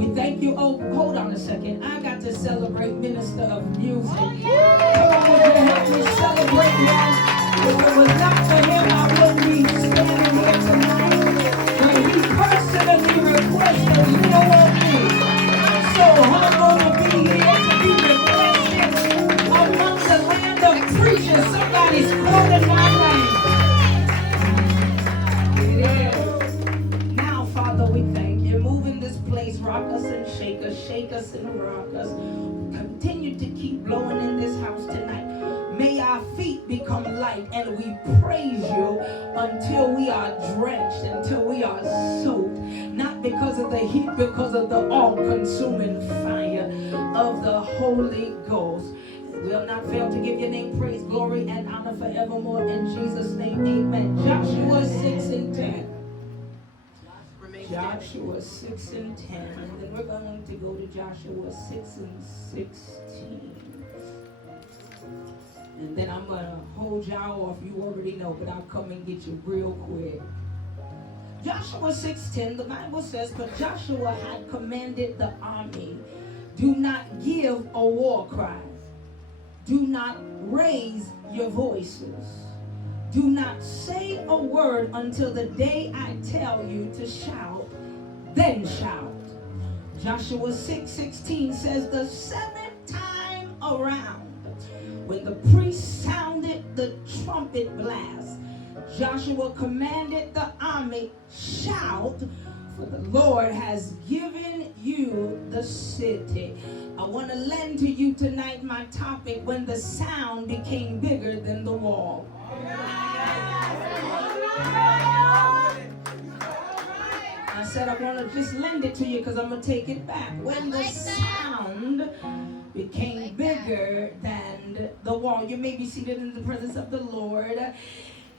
We thank you. Oh, hold on a second. I got to celebrate Minister of Music. Come on, would you help me celebrate him? If it was not for him, I wouldn't be standing here tonight. But he personally requested a little of me. I'm so humble to be here, to be requested among the land of preachers. Somebody's calling my name. Now, Father, we thank you. Move in this place, rock us and shake us and rock us. Continue to keep blowing in this house tonight. May our feet become light and we praise you until we are drenched, until we are soaked. Not because of the heat, because of the all-consuming fire of the Holy Ghost. We'll not fail to give your name praise, glory, and honor forevermore. In Jesus' name, amen. Joshua 6 and 10. Joshua 6 and 10. And then we're going to go to Joshua 6 and 16. And then I'm going to hold y'all off. You already know, but I'll come and get you real quick. Joshua 6:10, the Bible says, but Joshua had commanded the army, do not give a war cry. Do not raise your voices. Do not say a word until the day I tell you to shout, then shout. Joshua 6:16 says, the seventh time around, when the priest sounded the trumpet blast, Joshua commanded the army, shout, for the Lord has given you the city. I want to lend to you tonight my topic, when the sound became bigger than the wall. I said I want to just lend it to you because I'm going to take it back. When the sound became bigger than the wall. You may be seated in the presence of the Lord.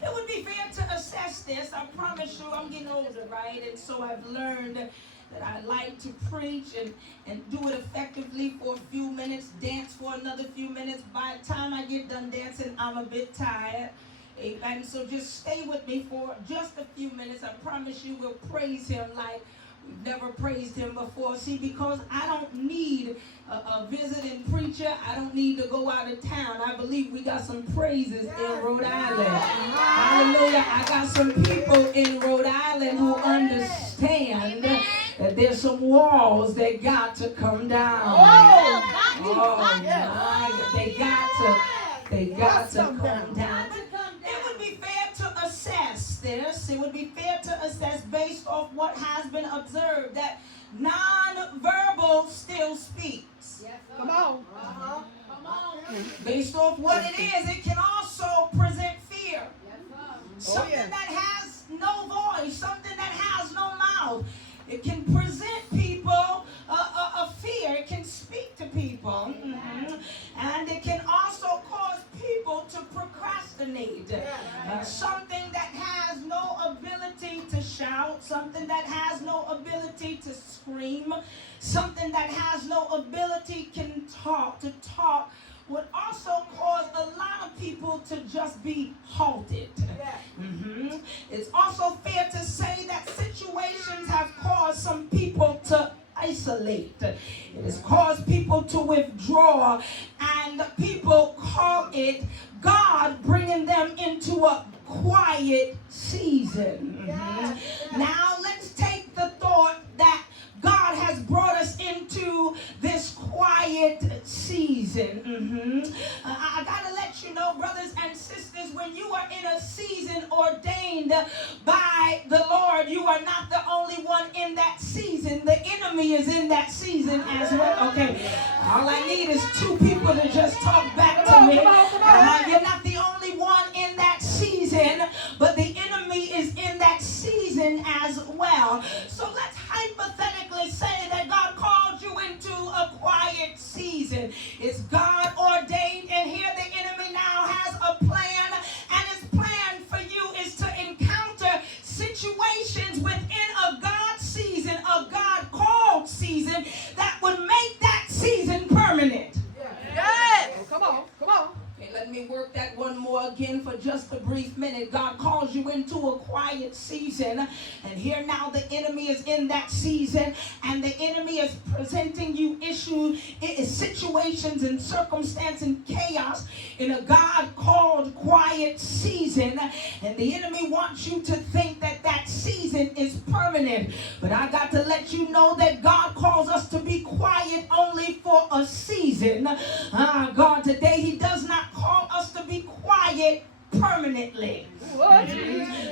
It would be fair to assess this. I promise you, I'm getting older, right? And so I've learned that I like to preach and do it effectively for a few minutes, dance for another few minutes. By the time I get done dancing, I'm a bit tired. Amen. So just stay with me for just a few minutes. I promise you we'll praise him like we've never praised him before. See, because I don't need a visiting preacher. I don't need to go out of town. I believe we got some praises in Rhode Island. Hallelujah. I got some people in Rhode Island who understand that there's some walls that got to come down. Oh my God. They got to come down. It would be fair to assess this. It would be fair to assess based off what has been observed that non-verbal still speaks. Yes, come on. Come on. Based off what it is, it can also present fear. Something that has no voice, something that has no mouth. It can present people a fear. It can speak to people. And it can also cause people to procrastinate. Something that has no ability to shout, something that has no ability to scream, something that has no ability to talk, would also cause a lot of people to just be halted. It's also fair to say that situations have caused some people to isolate. It has caused people to withdraw, and people call it God bringing them into a quiet season. Now let's take the thought that God has brought us into this quiet season. I gotta let you know, brothers and sisters, when you are in a season ordained by the Lord, you are not the only one in that season. The enemy is in that season as well. Okay, all I need is two people to just talk back to me. You're not the only one in that season, but the enemy is in that season as well. So let's hypothetically say that God called you into a quiet season. It's God ordained, and here the enemy now has a plan, and his plan for you is to encounter situations within a God season, a God called season, that would make that season permanent. Yes. Oh, come on. Okay, let me work that one more again for just a brief minute. God calls you into a quiet season, and here now the enemy is in that season, and the enemy is is presenting you issues, situations and circumstance and chaos in a God-called quiet season, and the enemy wants you to think that that season is permanent. But I got to let you know that God calls us to be quiet only for a season. God, today He does not call us to be quiet permanently.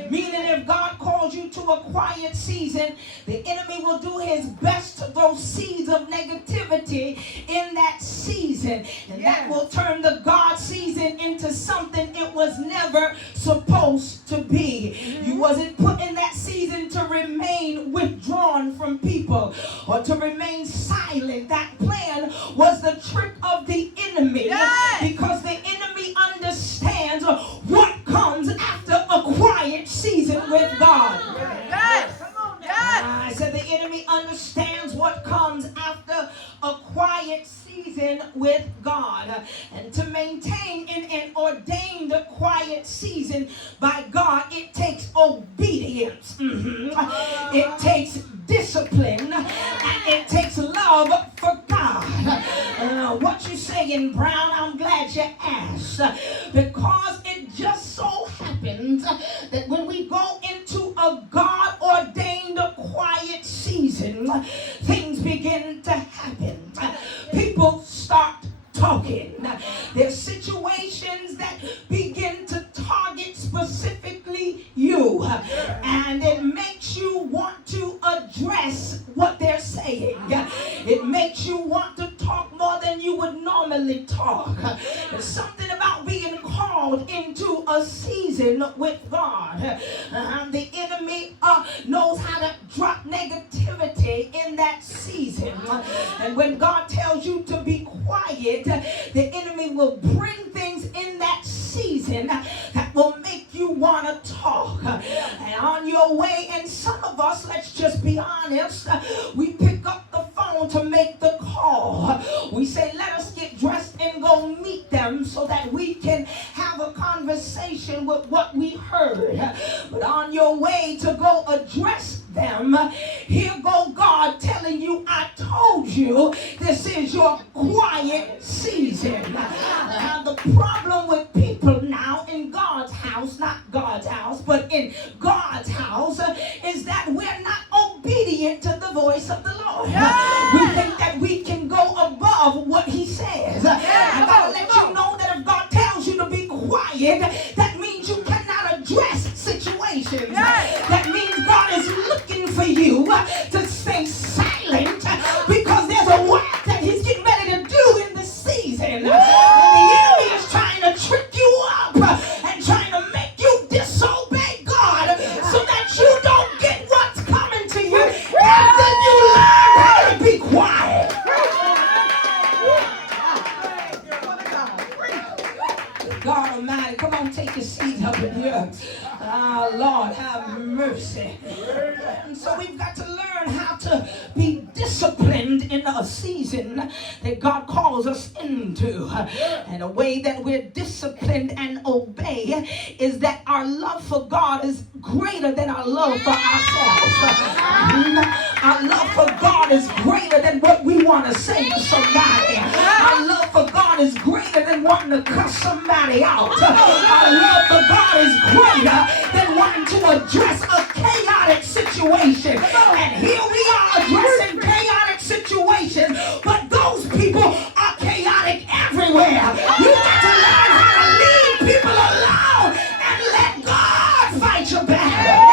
Meaning, if God calls you to a quiet season, the enemy will do his best to throw seeds of negativity in that season, and that will turn the God season into something it was never supposed to be. You wasn't put in that season to remain withdrawn from people or to remain silent. That plan was the trick of the enemy, because the enemy understands what comes after a quiet season with God. I said the enemy understands what comes after a quiet season with God. And to maintain in an ordained quiet season by God, it takes obedience. It takes discipline. And it takes love for God. What you saying, Brown? I'm glad you asked. Because it just so happens that when we go into a God-ordained quiet season, things begin to happen. People start talking. There's situations that begin to target specifically you, and it makes you want to address what they're saying. It makes you want to talk more than you would normally talk. There's something about being called into a season with God. The enemy knows how to drop negativity in that season. And when God tells you to be quiet, the enemy will bring things in that season that will make you want to talk. And on your way, and some of us, let's just be honest, we pick up the phone to make the call. We say, let us get dressed and go meet them so that we can have a conversation with what we heard. But on your way to go address them, here go God telling you, I told you this is your quiet season. The problem with people now in God's house, not God's house, but in God's house, is that we're not obedient to the voice of the Lord. We think that we can go above what He says. I gotta let you know that if God tells you to be quiet, that means you cannot address situations. That means God is looking for you to stay silent, because there's a work that He's getting ready to do in the season. And the enemy is trying to trick you up and trying to make you disobey God so that you don't get what's coming to you after you learn how to be quiet. God Almighty, come on, take your seat up in here. Lord, have mercy. And so we've got to learn how to be disciplined in a season that God calls us into. And a way that we're disciplined and obey is that our love for God is greater than our love for ourselves. Our love for God is greater than what we want to say to somebody. Our love for God is greater than wanting to cuss somebody out. Our love for God is greater than wanting to address a chaotic situation. And here we are addressing chaotic situations, but those people are chaotic everywhere. You got to learn how to leave people alone and let God fight your battle.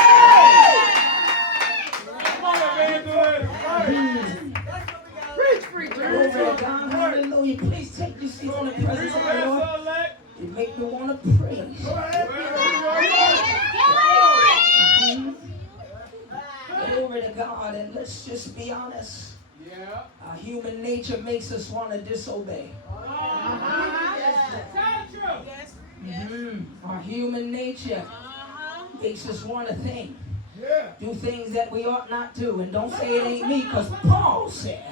Hallelujah. Please take your seats in the presence of the Lord. You make me want to praise. Glory to God. And let's just be honest. Our human nature makes us want to disobey. Our human nature makes us want to think. Do things that we ought not do. And don't say it ain't me, because Paul said,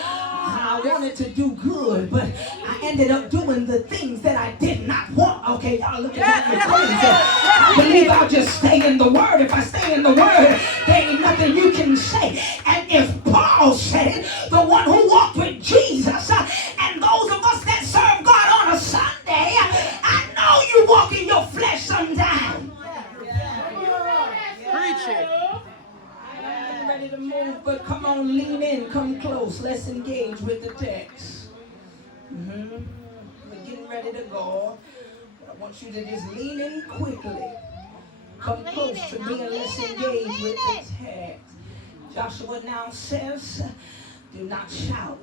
I wanted to do good, but I ended up doing the things that I did not want. Okay, y'all look at me crazy. I believe I'll just stay in the Word. If I stay in the Word, there ain't nothing you can say. And if Paul said it, the Don't come close. Let's engage with the text. We're getting ready to go. I want you to just lean in quickly. Come close to me and let's engage with the text. Joshua now says, do not shout.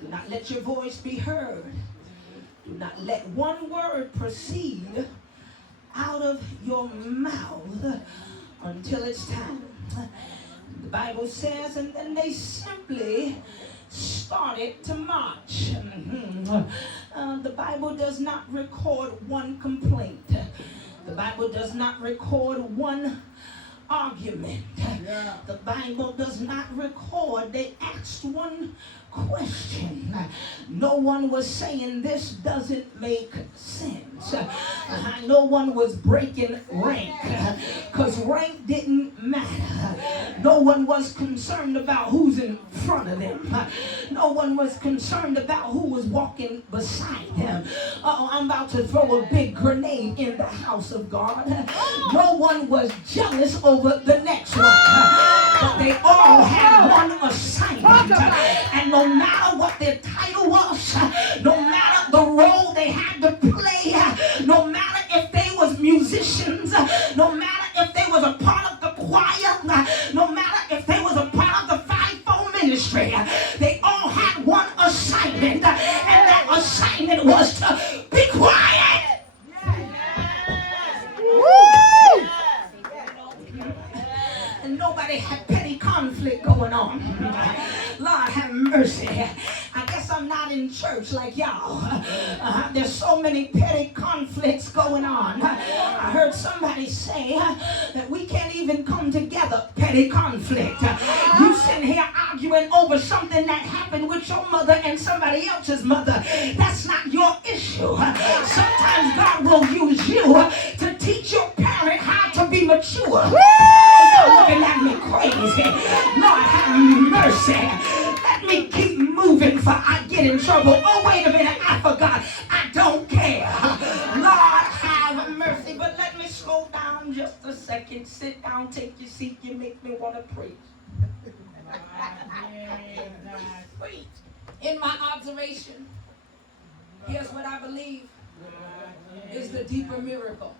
Do not let your voice be heard. Do not let one word proceed out of your mouth until it's time. The Bible says, and then they simply started to march. The Bible does not record one complaint. The Bible does not record one argument. The Bible does not record they asked one question. No one was saying this doesn't make sense. No one was breaking rank, because rank didn't matter. No one was concerned about who's in front of them. No one was concerned about who was walking beside them. I'm about to throw a big grenade in the house of God. No one was jealous over the next one, but they all had one assignment. And no matter what their title was, no matter the role they had to play, no matter if they was musicians, no matter if they was a part of the choir, no matter if they was a part of the fivefold ministry, they all had one assignment, and that assignment was to be quiet. And nobody had petty conflict going on. Lord have mercy. I guess I'm not in church like y'all. There's so many petty conflicts going on. I heard somebody say that we can't even come together. Petty conflict. You sitting here arguing over something that happened with your mother and somebody else's mother. That's not your issue. Sometimes God will use you to teach your parent how to be mature. You're looking at me crazy. Lord have mercy. Let me keep moving for I get in trouble. Oh, wait a minute, I forgot. I don't care. Lord have mercy. But let me slow down just a second. Sit down, take your seat. You make me want to preach. In my observation, here's what I believe is the deeper miracle.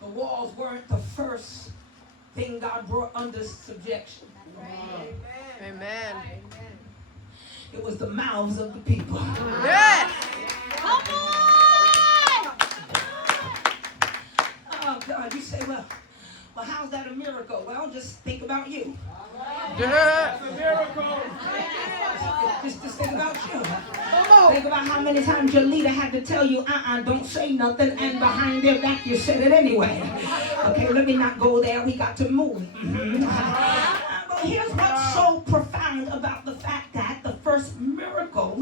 The walls weren't the first thing God brought under subjection. Amen. It was the mouths of the people. Yes. Come on! Oh God, you say, well, how's that a miracle? Well, just think about you. Yeah. It's a miracle. Just think about you. Think about how many times your leader had to tell you, don't say nothing, and behind their back you said it anyway. Okay, let me not go there. We got to move. But here's what's so profound about the fact that the first miracle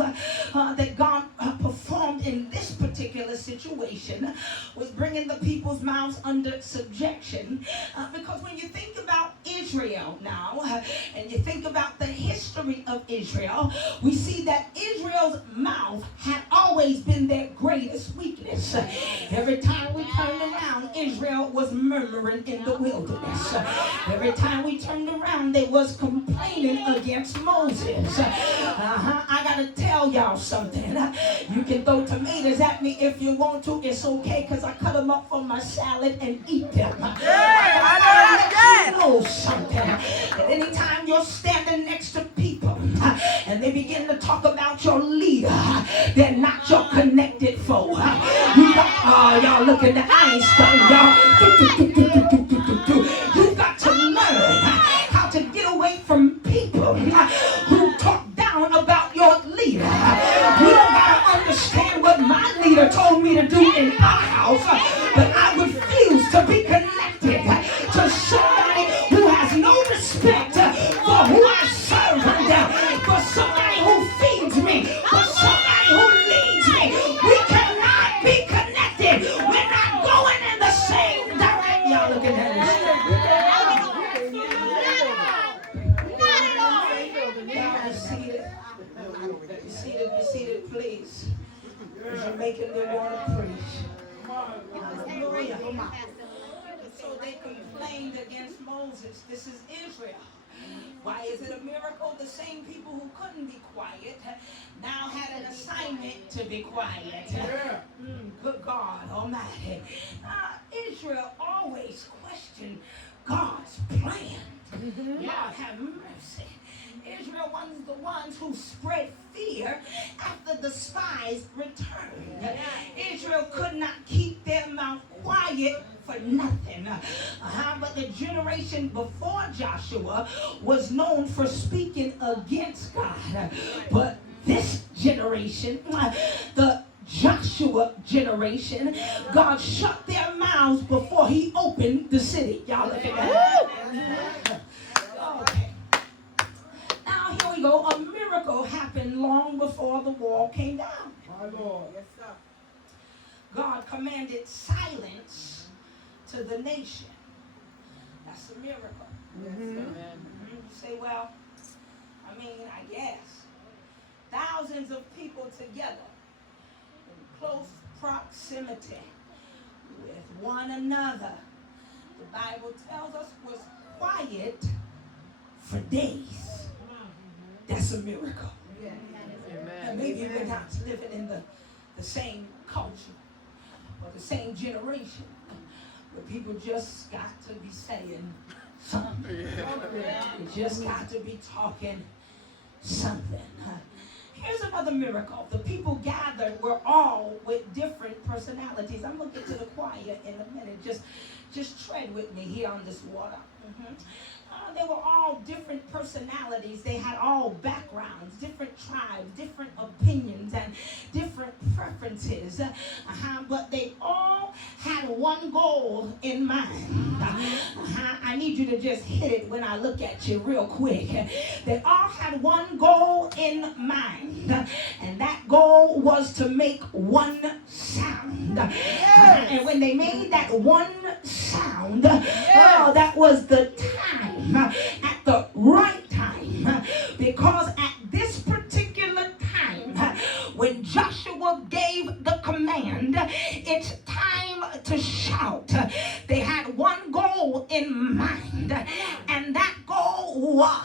that God performed in this particular situation was bringing the people's mouths under subjection. Because when you think about Israel now, and you think about the history of Israel, we see that Israel's mouth had always been their greatest weakness. Every time we turned around, Israel was murmuring in the wilderness. Every time we turned around, they was complaining against Moses. I gotta tell y'all something. You can throw tomatoes at me if you want to. It's okay, because I cut them up for my salad and eat them. I know something. That anytime you're standing next to people and they begin to talk about your leader, they're not your connected foe. Y'all look at the Einstein, y'all. You've got to learn how to get away from people who talk down about your leader. You don't got to understand what my leader told me to do in our house, but I refuse to be connected to somebody who has no respect for who I serve under, for somebody who feeds me, for somebody who leads me. We cannot be connected. We're not going in the same direction. Y'all looking at me. Be seated, please. You're making me want to preach. Hallelujah. So they complained against Moses. This is Israel. is it a miracle? The same people who couldn't be quiet now had an assignment to be quiet. Good God Almighty. Israel always questioned God's plan. God have mercy. Israel was the ones who spread fear after the spies returned. Israel could not keep their mouth quiet for nothing. But the generation before Joshua was known for speaking against God. But this generation, the Joshua generation, God shut their mouths before he opened the city. Y'all look at that. Okay. Now here we go. A miracle happened long before the wall came down. My Lord. Yes, sir. God commanded silence to the nation. That's a miracle. You say, well, I guess. Thousands of people together in close proximity with one another. The Bible tells us was quiet for days. That's a miracle. And maybe we're not living in the same culture or the same generation, but people just got to be saying something. You just got to be talking something. Here's another miracle. The people gathered were all with different personalities. I'm going to get to the choir in a minute. Just tread with me here on this water. They were all different personalities. They had all backgrounds, different tribes, different opinions, and different preferences. But they all had one goal in mind. I need you to just hit it when I look at you real quick. They all had one goal in mind, and that goal was to make one sound. And when they made that one sound, that was the time, at the right time, because at this particular time, when Joshua gave the command, it's time to shout. They had one goal in mind, and that goal was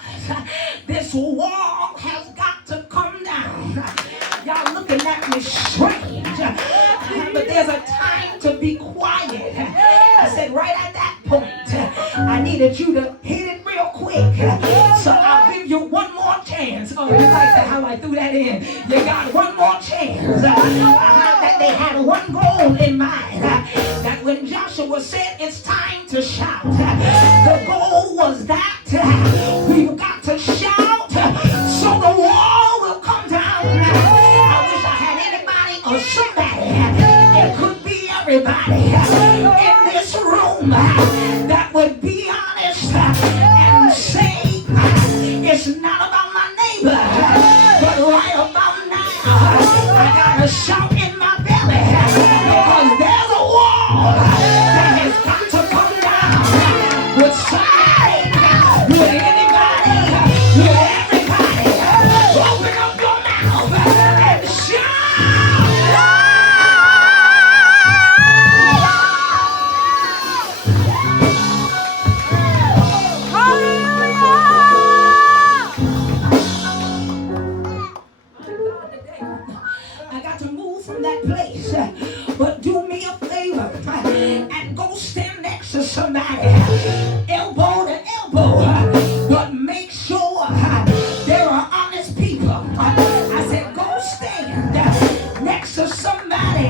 this wall has got to come down. Y'all looking at me strange, but there's a time to be quiet. I said right at that point, I needed you to hit it real quick. So I'll give you one more chance. Oh, you like that how I threw that in? You got one more chance. That they had one goal in mind. That when Joshua said it's time to shout, the goal was that we've got to shout so the wall will come down. I wish I had anybody or somebody. It could be everybody in this room that would be honest and say it's not about my neighbor, but right about now I got a shout in my belly because there's a wall that has got to come down. With somebody, with anybody, with everybody, open up your mouth and shout. I got to move from that place, but do me a favor and go stand next to somebody, elbow to elbow, but make sure there are honest people. I said go stand next to somebody.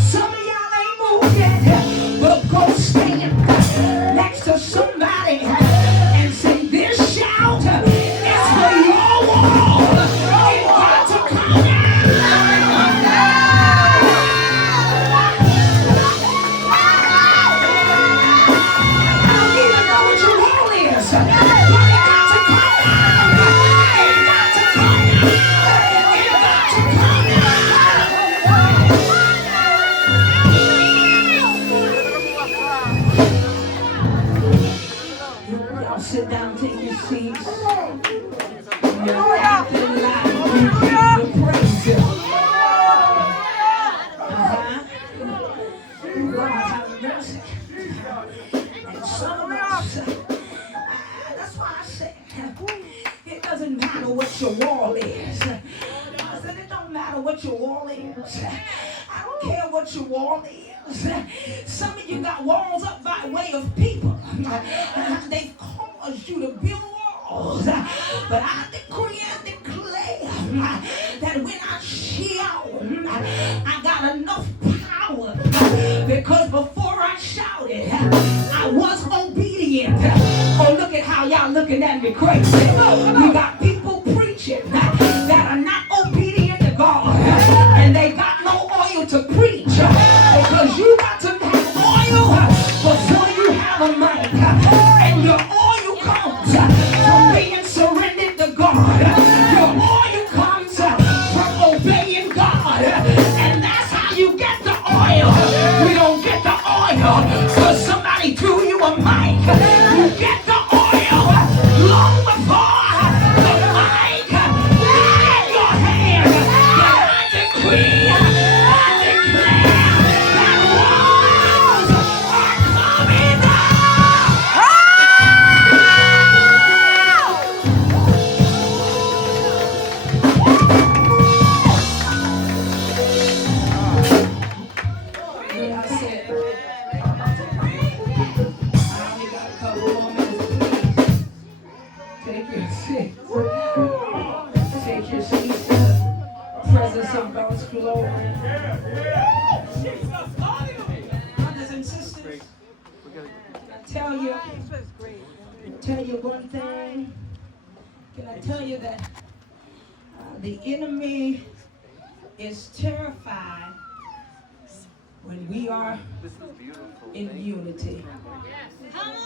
Some of y'all ain't moved yet, but go stand next to somebody and say this shout is for your wall. It got to come down. Y'all sit down, take your seats. You're acting like you praise Him. God have mercy. And some of us, that's why I said, what your wall is. I said, it don't matter what your wall is. I don't care what your wall is. Some of you got walls up by way of people. They've caused you to build walls. But I decree and declare that when I shout, I got enough power, because before I shouted, I was obedient. Oh, look at how y'all looking at me crazy. We got people preaching that are not obedient to God, and they got no oil to preach, because you got to have oil before you have a mic, and your oil comes from being surrendered to God. Your oil comes from obeying God, and that's how you get the oil. We don't get the oil because somebody threw you a mic. You get the oil long before the mic got in your hand. But I decree, I declare that walls are coming down. Yeah, I said, I only got a couple more minutes. Take your seat. Take your seats in the presence of God's glory. Brothers and sisters, can I tell you one thing? Can I tell you that the enemy is terrified when we are in unity? Come on.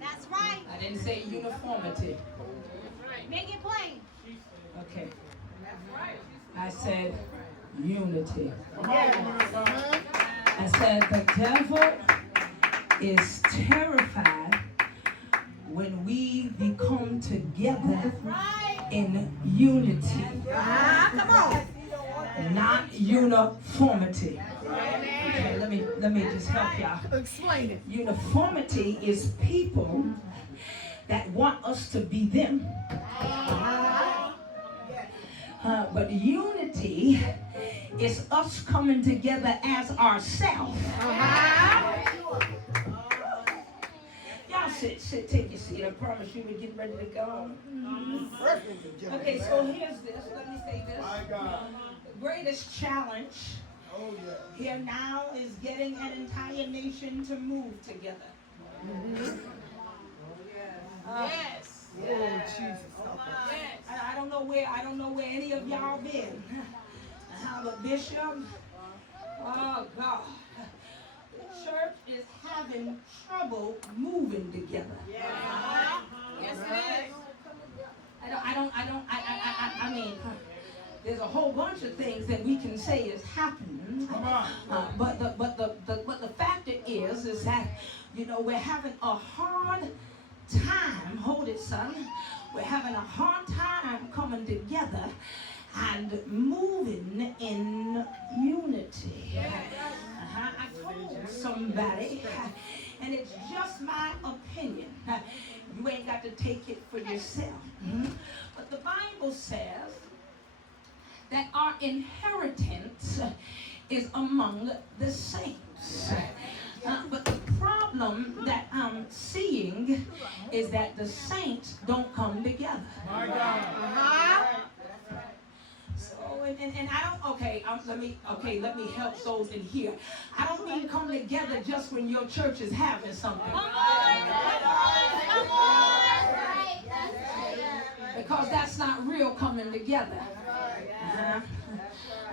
That's right. I didn't say uniformity. Make it plain. Okay. I said unity. I said the devil is terrified when we become together in unity. Come on. Not uniformity. Okay, let me just help y'all. Explain it. Uniformity is people that want us to be them. But unity is us coming together as ourselves. Y'all sit, take your seat. I promise you we're getting ready to go. Okay, so here's this. Let me say this. The greatest challenge here now is getting an entire nation to move together. Yes. Oh, Jesus. I don't know where any of y'all been. But Bishop, oh God, the church is having trouble moving together. Yes, it is. I mean, there's a whole bunch of things that we can say is happening. But the factor is that, you know, we're having a hard time, hold it son, we're having a hard time coming together and moving in unity. I told somebody, and it's just my opinion. You ain't got to take it for yourself. But the Bible says that our inheritance is among the saints. But the problem that I'm seeing is that the saints don't come together. So, and I don't, let me help those in here. I don't mean come together just when your church is having something. Because that's not real coming together.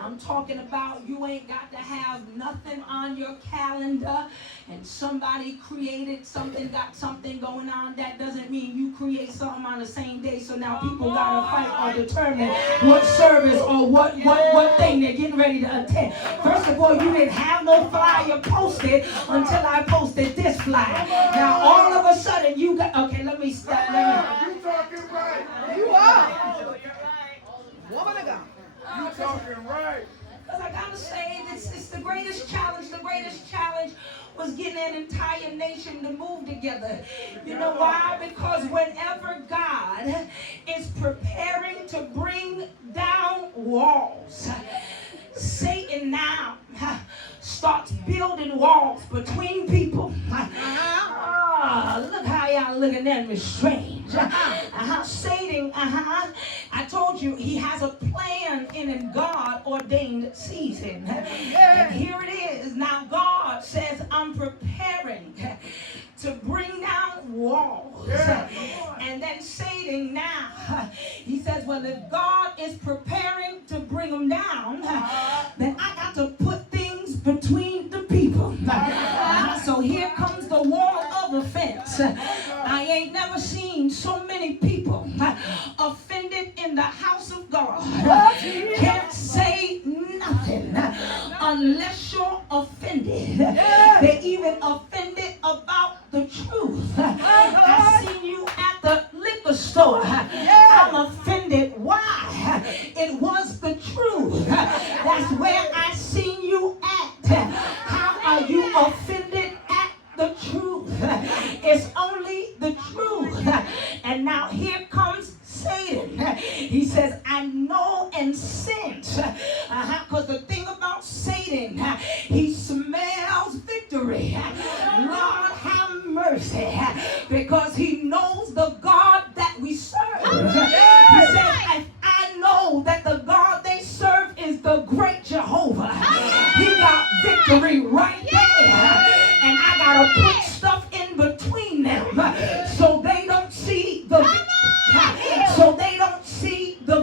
I'm talking about you ain't got to have nothing on your calendar and somebody created something, got something going on. That doesn't mean you create something on the same day. So now people got to fight or determine what service or what thing they're getting ready to attend. First of all, you didn't have no flyer posted until I posted this flyer. Now all of a sudden you got, okay, let me stop. You talking right. You are. Woman of God. You talking right. Because I gotta say, this is the greatest challenge. The greatest challenge was getting an entire nation to move together. You know why? Because whenever God is preparing building walls between people. Look how y'all looking at me strange. Satan, I told you he has a plan in a God-ordained season. And here it is. Now God says, I'm preparing to bring down walls. And then Satan now, he says, well, if God is preparing to bring them down, then I got to put things between the people. So here comes the wall of offense. I ain't never seen so many people offended in the house of God. Can't say nothing unless you're offended. They even offended about the truth. I seen you at the liquor store. I'm offended. Why? It was the truth. That's where I seen you at. How are you offended at the truth? It's only the truth. And now here comes Satan. He says, I know and sense. Because the thing about Satan, he smells victory. Lord have mercy. Because he knows the God that we serve. He says, I know that the God they serve is the great Jehovah. He got victory right there. And I got to put stuff in between them so they don't see the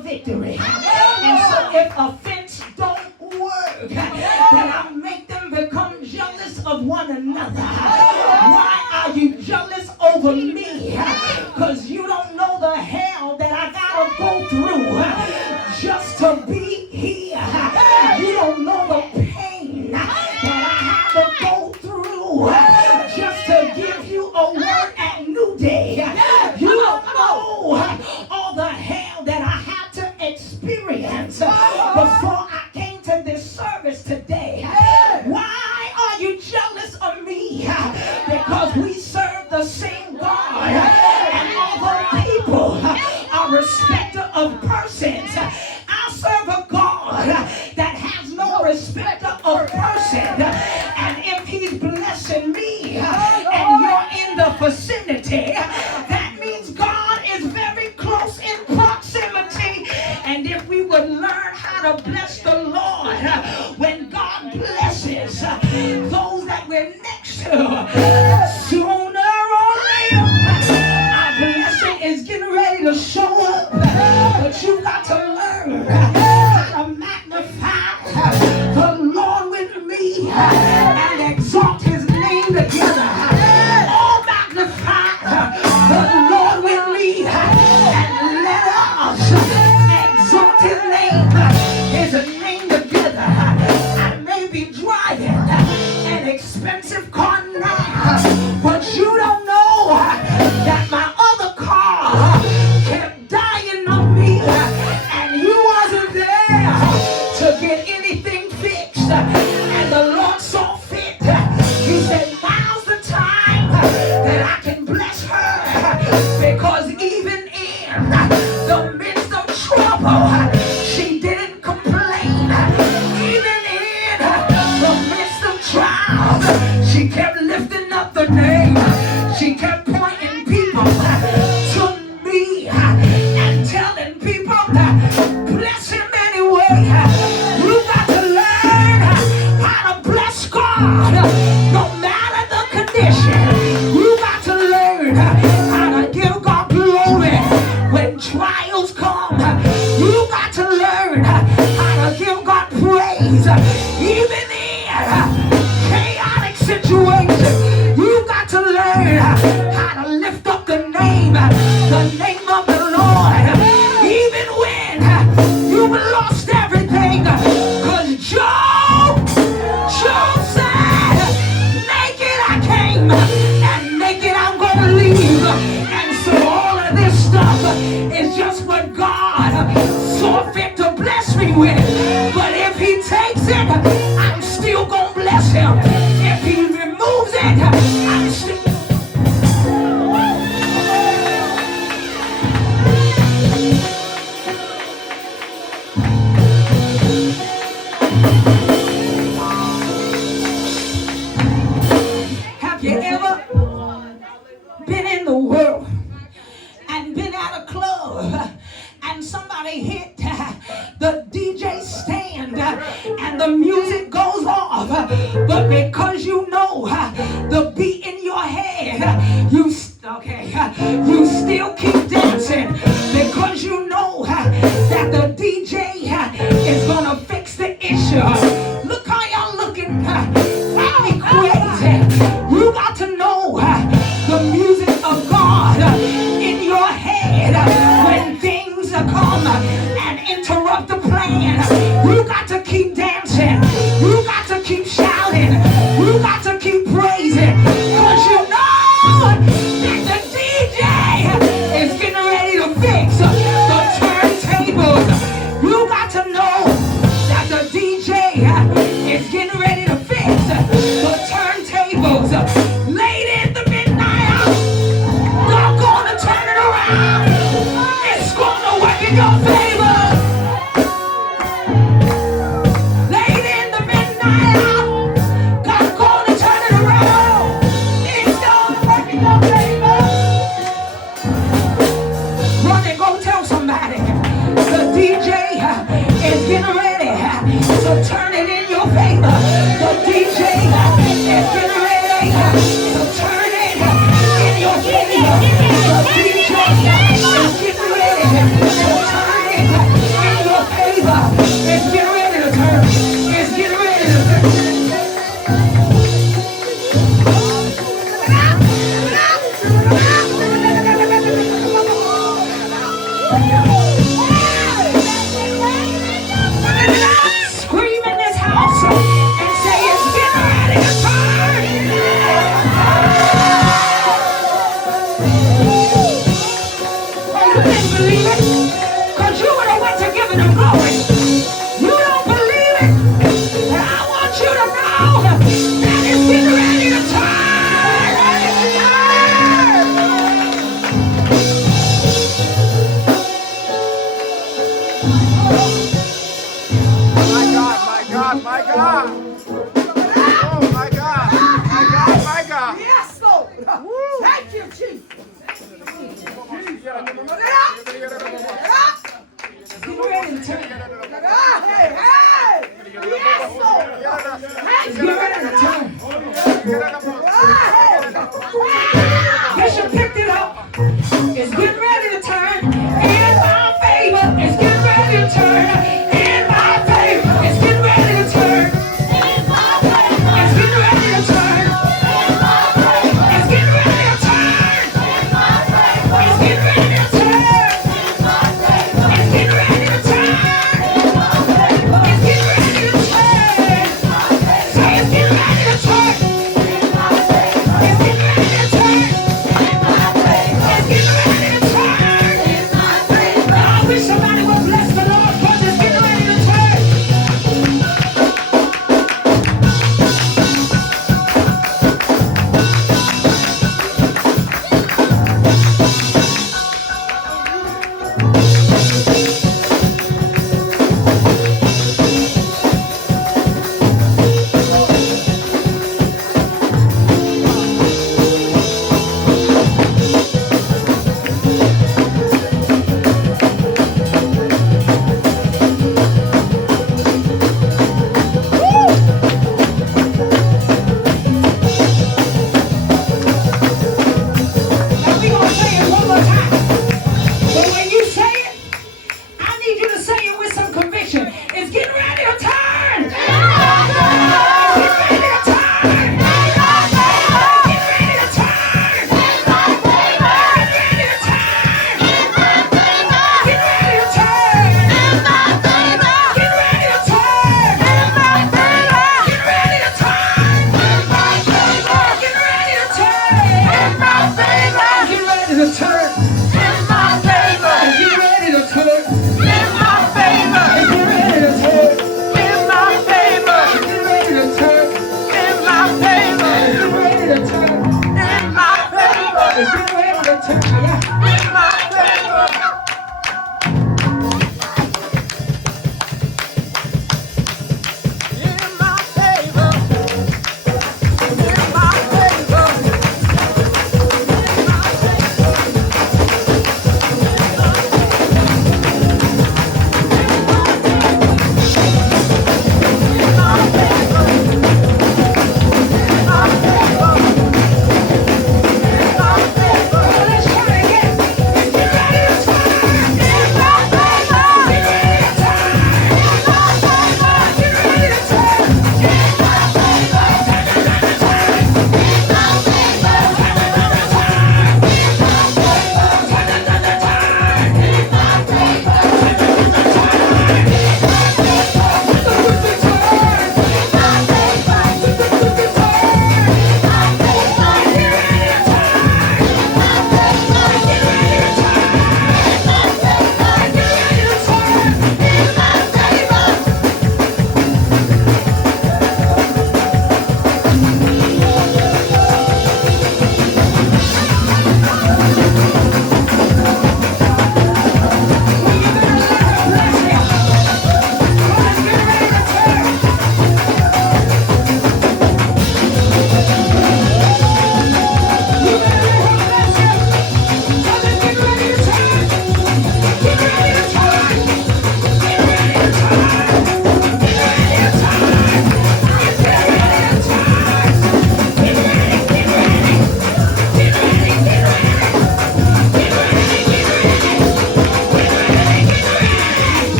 victory. And so if offense don't work, then I make them become jealous of one another. Why are you jealous over me? Because you don't know the hell that I gotta go through just to be here. You don't know the pain that I have to go through just to give you a word at New Day. You don't know all the hell that I had to experience before I came to this service today. Why are you jealous of me? Because we serve the same God. And although people are respecter of persons, I serve a God that has no respecter of person. And if he's blessing me and you're in the vicinity, that means God is very close in proximity. And if we would learn how to bless the Lord when God blesses those that we're next to, sooner or later, our blessing is getting ready to show up. But you got to learn how to magnify the Lord with me and exalt his name together. Oh, magnify the Lord with me and let us exalt his name together. I may be driving an expensive car now, but you don't know that my other car kept dying on me and you wasn't there to get anything fixed. And the Lord saw fit. He said, now's the time that I can bless her, because even in the midst of trouble, she didn't complain. Even in the midst of trials, she kept lifting up the name. She kept pointing people to me and telling people, bless him anyway. You got to learn how to bless God no matter the condition. You got to learn how to give God glory when trials come. You got to learn how to give God praise even in chaotic situations. You got to learn how to lift up the name of the Lord, even when you've lost everything. Because Job said, naked I came and naked I'm gonna leave. And so all of this stuff is just what God saw fit to bless me with. But if he takes it, I'm still gonna bless him. If he removes it, I'm still. may hit the DJ stand and the music goes off, but because you know the beat in your head, you still keep dancing because you know that the DJ is gonna fix the issue. Look how y'all looking at me crazy. You got to know the music of God in your head when things come and interrupt the plan. You got to keep dancing. You got to keep shouting. You got to keep praising because you know that the DJ is getting ready to fix the turntables. You got to know that the DJ is getting ready to fix the turntables. Late in the midnight hour, God gonna turn it around. It's gonna work in your favor. Late in the midnight hour, God gonna turn it around. It's gonna work in your favor. Run and go tell somebody. The DJ is getting ready to turn it in your favor. The DJ is getting ready to turn it in your favor. The DJ is getting ready to turn it in your favor. It's getting ready to turn. It's getting ready to turn. Scream in this house and say it's getting ready to turn. Oh, you didn't believe it? Because you would have went to giving him glory. You don't believe it? But I want you to know that it's getting ready to turn. Ready to turn. My God, my God, my God. Oh, my God. My God, my God. Yes, Lord. Thank you, Jesus.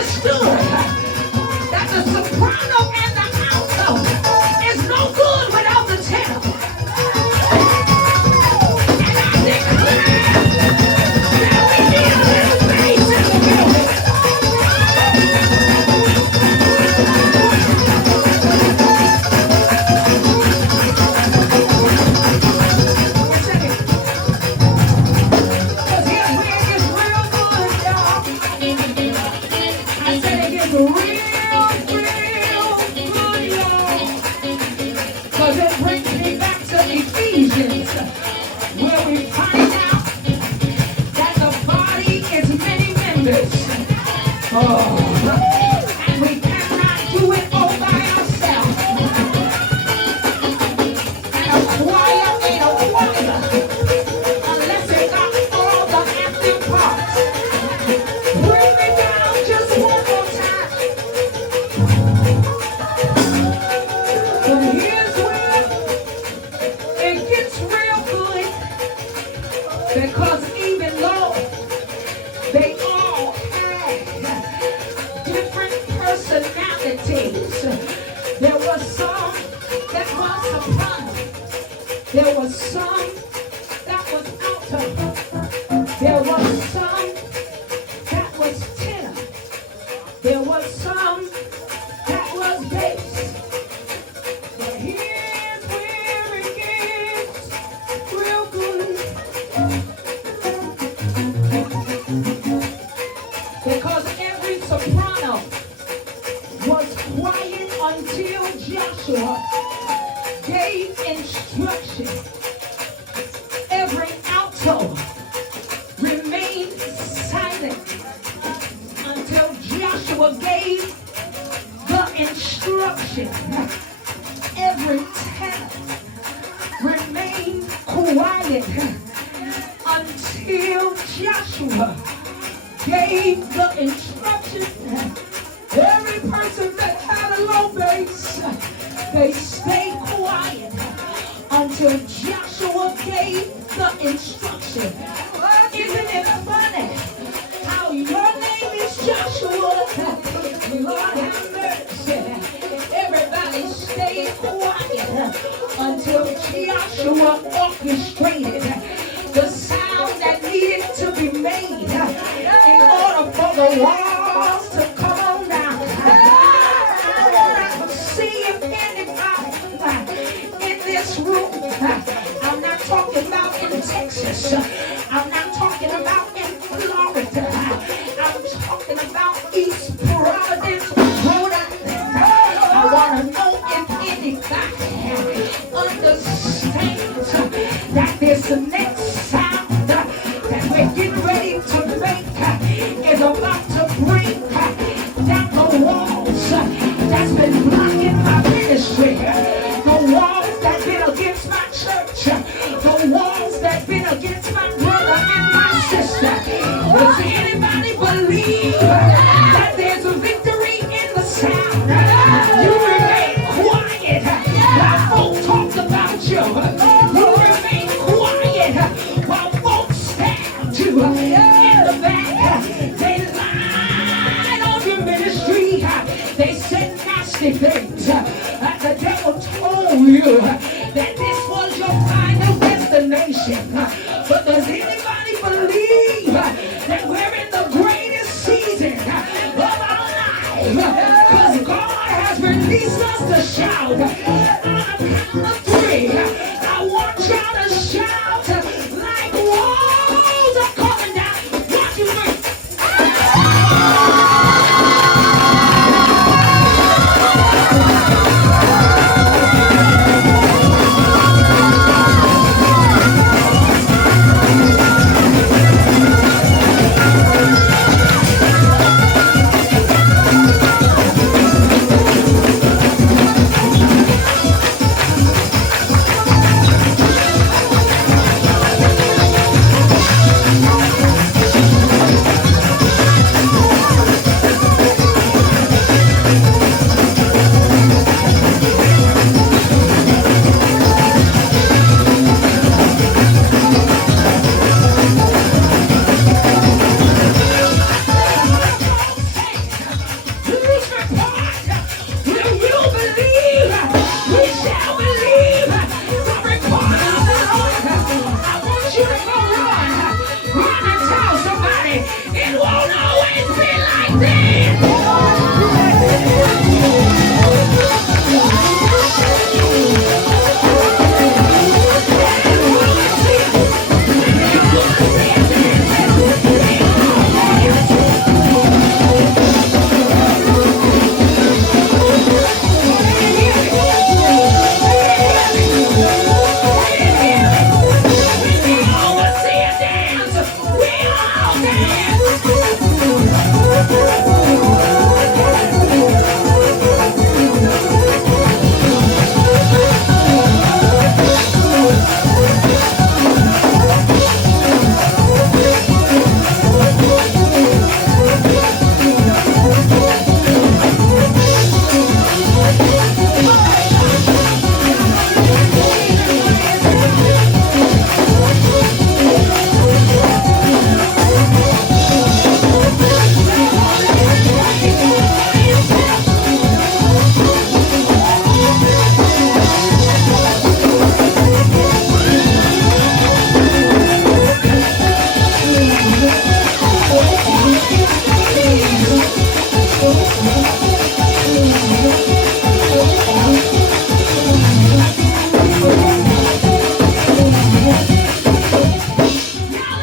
understood that the soprano and the alto is no good without the tenor. And I declare that we need a little bass in the building. One second. 'Cause here's where it gets real good, y'all. I said it gets real good, y'all. 'Cause it brings me back to Ephesians, where we find out that the body is many members. Oh, and we cannot do it all by ourselves. And a choir ain't a choir unless it got all the active parts. Bring me down just one more time. But here's where it gets real good, because even though they all had different personalities, there was some that was soprano, there was some that was alto, there was some that was tenor, there was some that was bass. But here's where it gets real good, because every soprano was quiet until Joshua gave instruction. Every alto remained silent until Joshua gave the instruction. Every tenor remained quiet until Joshua gave the instruction. Every person that had a low bass, they stayed quiet until Joshua gave the instruction. Isn't it funny how your name is Joshua? Lord have mercy. Everybody stayed quiet until Joshua orchestrated the sound that needed to be made in order for the walls to come on down. I want to see if anybody in this room, I'm not talking about in Texas, I'm not talking about in Florida, I'm talking about East Providence, Rhode Island. I want to know if anybody understands that this next sound that we're getting ready to make is about to bring down the walls that's been blocking my ministry, the walls that been against my church, the walls that been against my brother and my sister. Does anybody believe that there's a victory in the sound? You remain quiet while folks talk about you. You remain quiet while folks stab you in the back. They lied on your ministry. They said nasty things. The devil told you that this was your final destination. But does anybody believe that we're in the greatest season of our life? Because God has released us to shout. On the count of three, I want y'all to shout like walls are coming down. 1, 2, 3.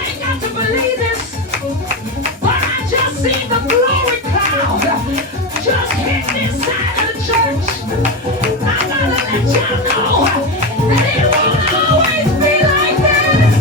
ain't got to believe this, but I just see the glory cloud just hit this side of the church. I gotta let y'all know that it won't always be like this.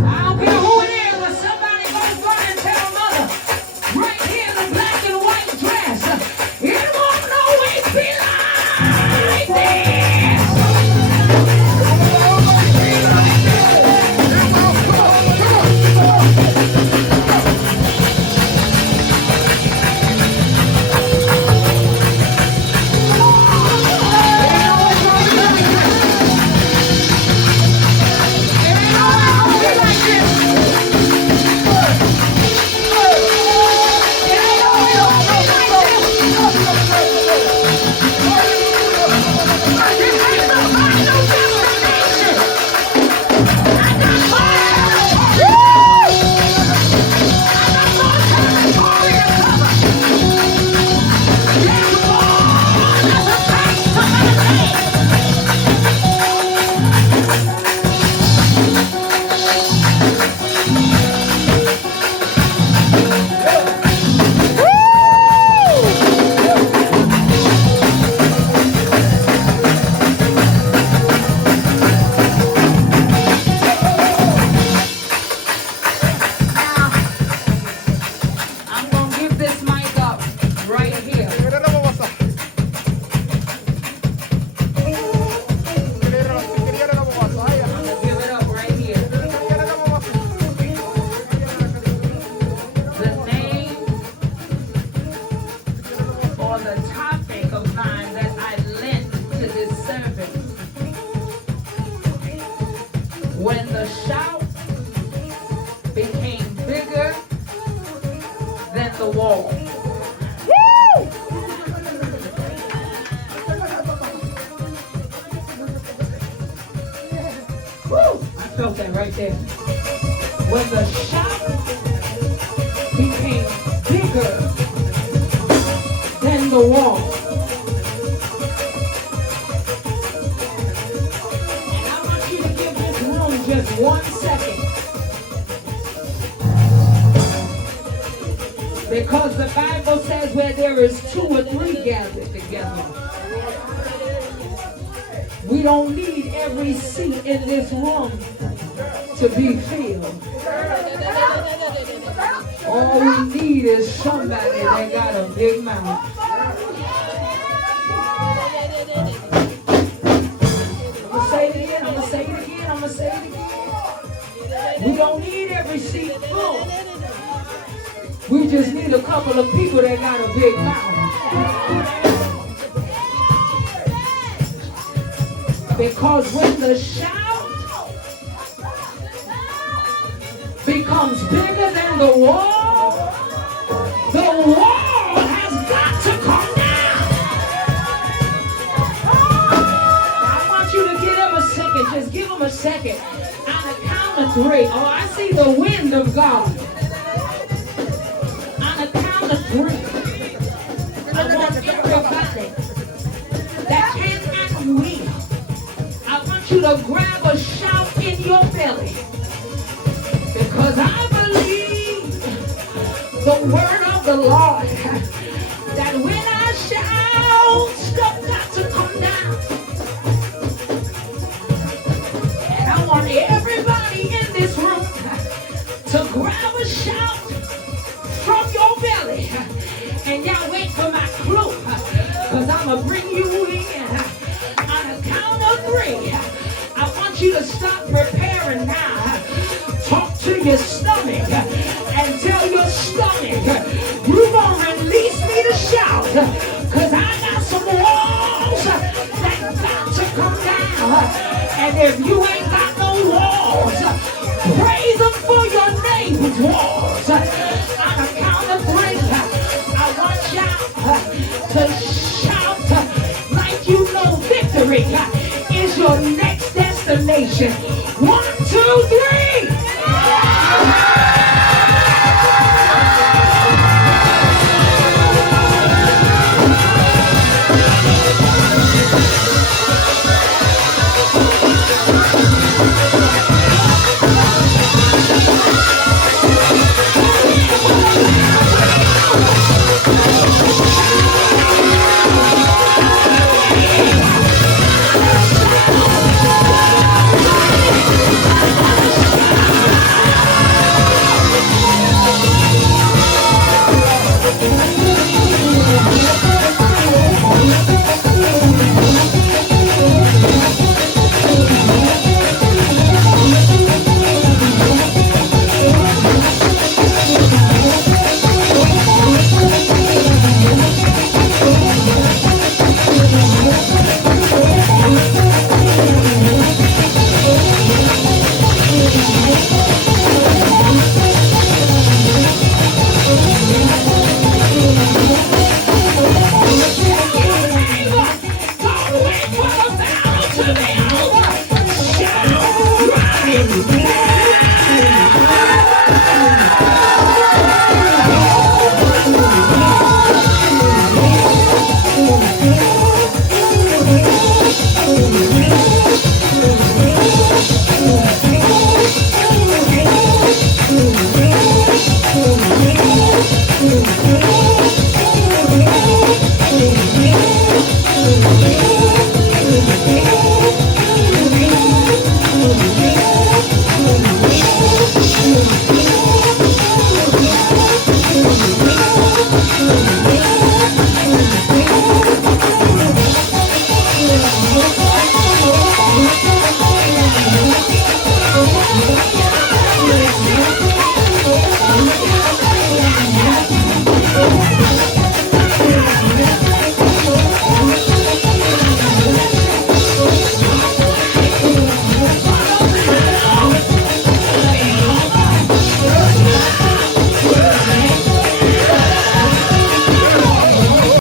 I don't care who it is, but somebody go front and tell mother, right here in the black and white dress, it won't always be like this. I'm gonna give this mic up right here. Give it up right here. The name or the topic of mine that I lent to this service. When the shout became bigger than the wall. Woo! I felt that right there. When the shout became bigger than the wall. And I want you to give this room just 1 second. Because the Bible says where there is 2 or 3 gathered together, we don't need every seat in this room to be filled. All we need is somebody that got a big mouth. I'm gonna say it again, I'm gonna say it again, I'm gonna say it again. We don't need every seat full. We just need a couple of people that got a big mouth. Because when the shout becomes bigger than the wall has got to come down. I want you to give them a second. Just give them a second. On the count of 3. Oh, I see the wind of God. On the count of 3. I want everybody that can act weak. I want you to grab a shout in your belly. Because I believe the word of the Lord that when I I'ma bring you in. On a count of 3, I want you to stop preparing now. Talk to your stomach and tell your stomach, you gonna release me to shout, cause I got some walls that got to come down. And if you ain't got no walls, praise them for your neighbor's walls. On a count of 3, I want y'all to shout like you know victory is your next destination. 1, 2, 3.